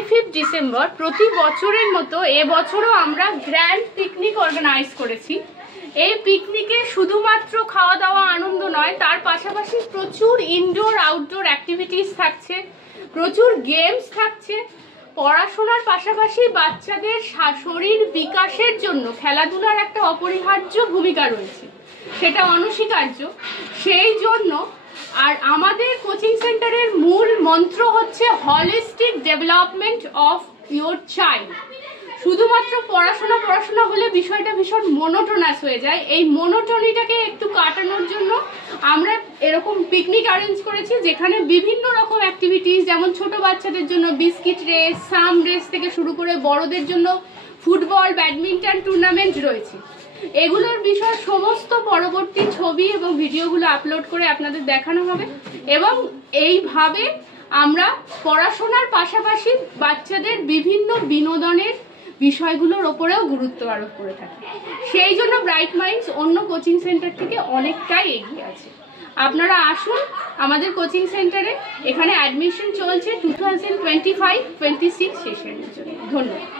25 December প্রতি বছরের মতো এবছরও আমরা গ্র্যান্ড পিকনিক অর্গানাইজ করেছি। এই পিকনিকে শুধুমাত্র খাওয়া দাওয়া আনন্দ নয়, তার পাশাপাশি প্রচুর ইনডোর আউটডোর অ্যাক্টিভিটিস থাকছে, প্রচুর গেমস থাকছে। পড়াশোনার পাশাপাশি বাচ্চাদের শরীর বিকাশের জন্য খেলাধুলার একটা অপরিহার্য ভূমিকা রয়েছে, সেটা অনস্বীকার্য। সেই জন্য আর আমাদের কোচিং সেন্টারের মূল মন্ত্র হচ্ছে holistic development of your child. শুধুমাত্র পড়াশোনা হলে বিষয়টা ভীষণ মোনোটোনাস হয়ে যায়। এই মোনোটোনিটাকে একটু কাটানোর জন্য আমরা এরকম পিকনিক অ্যারেঞ্জ করেছি, যেখানে বিভিন্ন রকম অ্যাক্টিভিটিস, যেমন ছোট বাচ্চাদের জন্য বিস্কিট রেস, সাম রেস থেকে শুরু করে বড়দের জন্য ফুটবল, ব্যাডমিন্টন টুর্নামেন্ট রয়েছে। এগুলোর বিষয় সমস্ত পরবর্তী ছবি এবং ভিডিওগুলো আপলোড করে আপনাদের দেখানো হবে, এবং এইভাবে আমরা পড়াশোনার পাশাপাশি বাচ্চাদের বিভিন্ন বিনোদনের বিষয়গুলোর ওপরেও গুরুত্ব আরোপ করে থাকি। সেই জন্য ব্রাইট মাইন্ডস অন্য কোচিং সেন্টার থেকে অনেকটাই এগিয়ে আছে। আপনারা আসুন আমাদের কোচিং সেন্টারে, এখানে অ্যাডমিশন চলছে 2025-26 সেশনের জন্য। ধন্যবাদ।